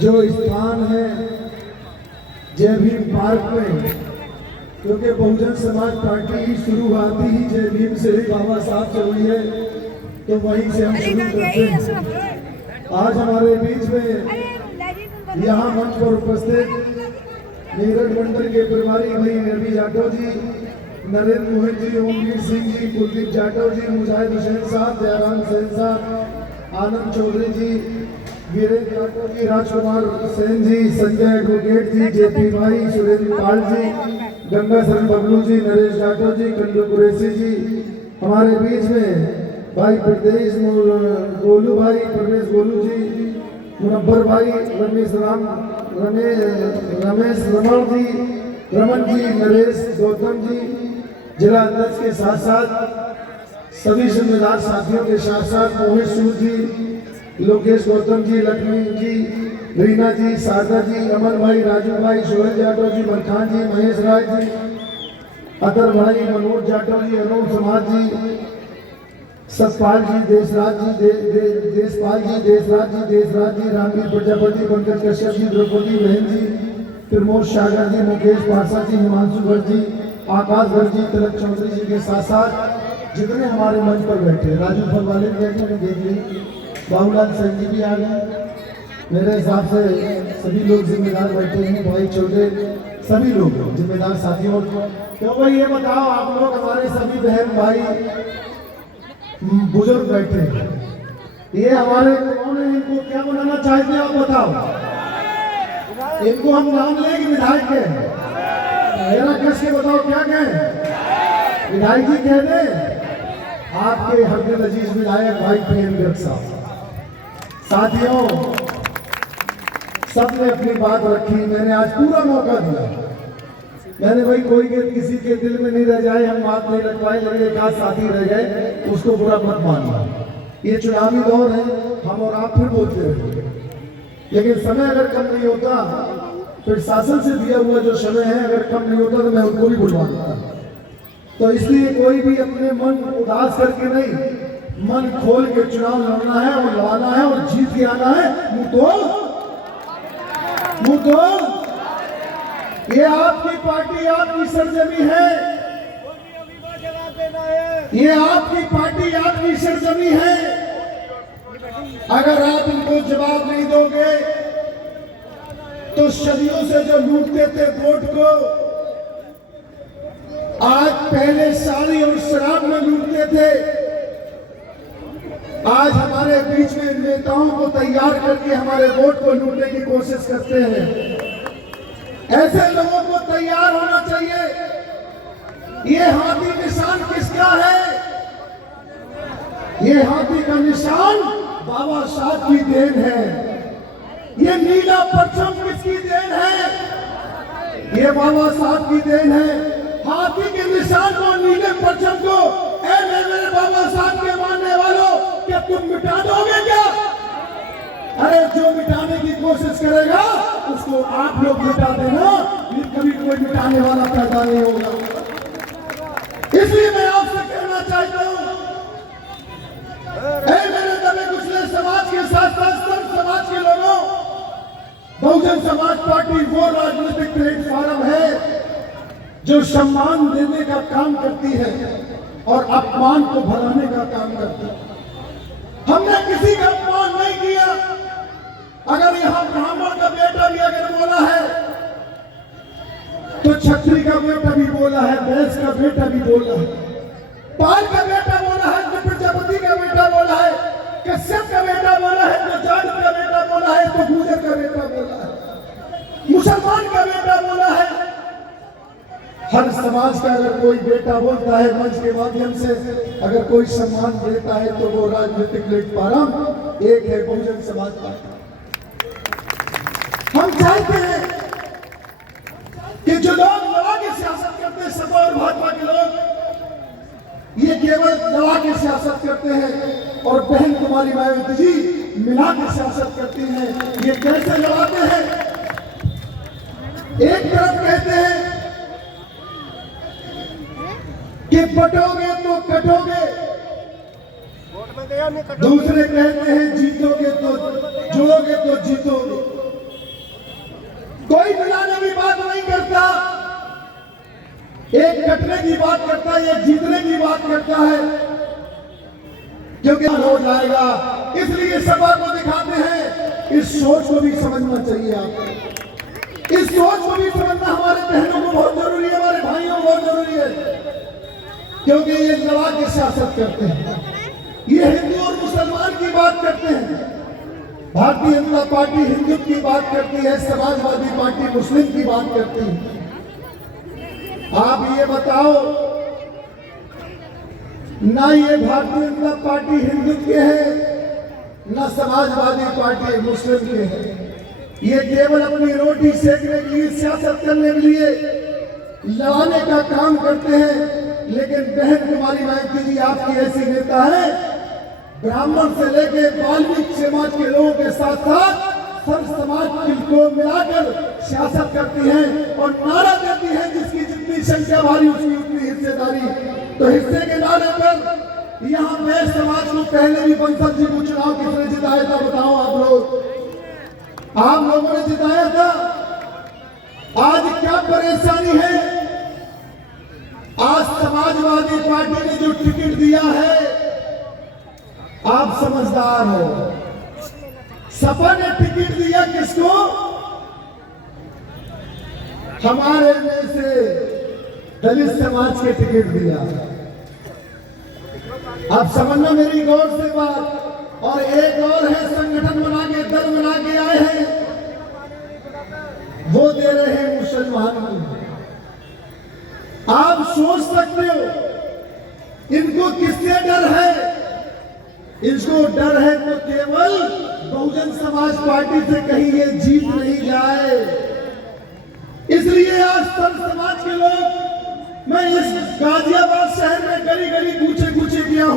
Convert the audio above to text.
जो स्थान है जय भीम पार्क में, क्योंकि बहुजन समाज पार्टी की शुरुआती ही जय भीम से ही बाबा साहब से हुई है, तो वहीं से हम शुरू करते हैं। आज हमारे बीच में यहाँ मंच पर उपस्थित मेरठ मंडल के प्रभारी भाई रवि जाटव जी, नरेंद्र मोहन जी, ओमवीर सिंह जी, कुलदीप जाटव जी, मुजाहिद हुसैन साहब, जयराम सेन साहब, आनंद चौधरी जी, वीरेंद्र जाटव जी, राजकुमार सेन जी, संजय एडवोकेट जी, जेपी भाई, सुरेंद्र पाल जी, गंगा शरण बबलू जी, नरेश जाटव जी, कंडू कुरैशी जी, हमारे बीच में भाई प्रदेश गोलू भाई, प्रवेश गोलू जी, मुनब्बर भाई, रमेश रमन जी, नरेश गौतम जी, जिला अध्यक्ष के साथ साथ सभी जिम्मेदार साथियों के साथ साथ मोहित सूद जी, लोकेश गौतम जी, लक्ष्मी जी, रीना जी, शारदा जी, अमन भाई, राजू भाई, सोहेल जाटव जी, मलखान जी, महेश राय जी, अतर भाई, मनोज जाटव जी, अनूप समाज जी, सतपाल जी, देशराज जी, देशराज जी, रामवीर प्रजापति, पंकज कश्यप जी, द्रौपदी बहन जी, प्रमोद सागर जी, मुकेश पारसा जी, हिमांशु भट्ट जी, आकाश भट्ट जी, तिलक चौधरी जी के साथ साथ जितने हमारे मंच पर बैठे, राजू फल वाले बैठे हैं, देख लीजिए, बाबूलाल सैन जी भी आ गए। मेरे हिसाब से सभी लोग जिम्मेदार बैठे हैं, भाई छोटे सभी लोग जिम्मेदार साथियों। तो भाई ये बताओ, आप लोग हमारे सभी बहन भाई बुजुर्ग बैठे हैं, ये हमारे कौन है, इनको क्या बनाना चाहते हैं आप बताओ। इनको हम नाम लेंगे विधायक के, मेरा कस के बताओ क्या कहें, विधायक जी कह दें। आपके हरदिल अजीज विधायक भाई प्रेम गर्ग साहब। साथियों, सबने अपनी बात रखी, मैंने आज पूरा मौका दिया, मैंने भाई कोई के किसी के दिल में नहीं रह जाए, हम बात नहीं रख पाए, लेकिन एक आध साथी रह गए, उसको बुरा मत मानना। ये चुनावी दौर है, हम और आप फिर बोलते रहे, लेकिन समय अगर कम नहीं होता, फिर शासन से दिया हुआ जो समय है अगर कम नहीं होता तो मैं उनको भी बुलवा देता। तो इसलिए कोई भी अपने मन उदास करके नहीं, मन खोल के चुनाव लड़ना है और लड़ना है और जीत के आना है। मुंह तोड़, ये आपकी पार्टी, आपकी सरजमी है, ये आपकी पार्टी, आपकी सरजमी है। अगर आप इनको जवाब नहीं दोगे तो सदियों से जो लूटते थे वोट को, आज पहले साड़ी और शराब में लूटते थे, आज हमारे बीच में नेताओं को तैयार करके हमारे वोट को लूटने की कोशिश करते हैं। ऐसे लोगों को तैयार होना चाहिए। ये हाथी निशान किसका है? ये हाथी का निशान बाबा साहब की देन है। ये नीला परचम किसकी देन है? ये बाबा साहब की देन है। हाथी के निशान को, नीले परचम को, मेरे बाबा साहब के मानने वालों, क्या तुम मिटा दोगे क्या? अरे जो मिटाने की कोशिश करेगा उसको आप लोग मिटा देना, कभी कोई मिटाने वाला पैदा नहीं होगा। इसलिए मैं आपसे कहना चाहता हूं, मेरे दबे कुचले समाज के साथ साथ समाज के लोगों, बहुजन समाज पार्टी वो राजनीतिक प्लेटफॉर्म है जो सम्मान देने का काम करती है और अपमान को भराने का काम करती है। हमने किसी का अपमान नहीं किया। अगर यहां ब्राह्मण का बेटा भी अगर बोला है तो छत्री का बेटा भी बोला है, भैंस का बेटा भी बोला है, पाल का बेटा बोला है, तो प्रजापति का बेटा बोला है, कश्यप का बेटा बोला है, तो जाट का बेटा बोला है, तो गुर्जर का बेटा बोला है, मुसलमान का बेटा बोला है। हर समाज का अगर कोई बेटा बोलता है मंच के माध्यम से, अगर कोई सम्मान देता है तो वो राजनीतिक प्लेटफॉर्म एक है, बहुजन समाज पार्टी। हम चाहते हैं कि जो लोग लड़ा के सियासत करते हैं, सपा और भाजपा के लोग, ये केवल लड़ा के सियासत करते हैं और बहन कुमारी मायावती जी मिला के सियासत करती हैं। ये कैसे लड़ाते हैं? एक तरफ कहते हैं कि बटोगे तो कटोगे, दूसरे कहते हैं जीतोगे तो जोड़ोगे तो जीतोगे। एक कटने की बात करता है, एक जीतने की बात करता है, क्योंकि हो जाएगा। इसलिए सभा को दिखाते हैं। इस सोच को भी समझना चाहिए आपको। इस सोच को भी समझना हमारे बहनों को बहुत जरूरी है, हमारे भाइयों को बहुत जरूरी है, क्योंकि ये लड़ा के सियासत करते हैं। ये हिंदू और मुसलमान की बात करते हैं। भारतीय जनता पार्टी हिंदुत्व की बात करती है, समाजवादी पार्टी मुस्लिम की बात करती है। आप ये बताओ, ना ये भारतीय जनता पार्टी हिंदुत्व के है, ना समाजवादी पार्टी मुस्लिम के है। ये केवल अपनी रोटी सेकने के लिए, सियासत करने के लिए लड़ाने का काम करते हैं। लेकिन बहन कुमारी माइती जी आपकी ऐसी नेता है, ब्राह्मण से लेके वाल्मीकि समाज के लोगों के साथ साथ सब समाज को मिलाकर सियासत करती हैं और नारा देती हैं, जिसकी जितनी संख्या भारी उसकी उतनी हिस्सेदारी। तो हिस्से के नारे पर यहाँ मैं समाज को पहले भी बंसल जी को चुनाव किसने जिताया था बताओ आप लोगों ने जिताया था। आज क्या परेशानी है? आज समाजवादी पार्टी ने जो टिकट दिया है, आप समझदार हो, सपा ने टिकट दिया किसको? हमारे में से दलित समाज के टिकट दिया। आप समझना मेरी गौर से बात। और एक और है, संगठन बना के, दल बना के आए हैं, वो दे रहे हैं मुसलमान को। आप सोच सकते हो इनको किससे डर है? इसको डर है तो केवल बहुजन समाज पार्टी से कहीं ये जीत नहीं जाए। इसलिए आज सब समाज के लोग, मैं इस गाजियाबाद शहर में गली गली पूछे किया हूं।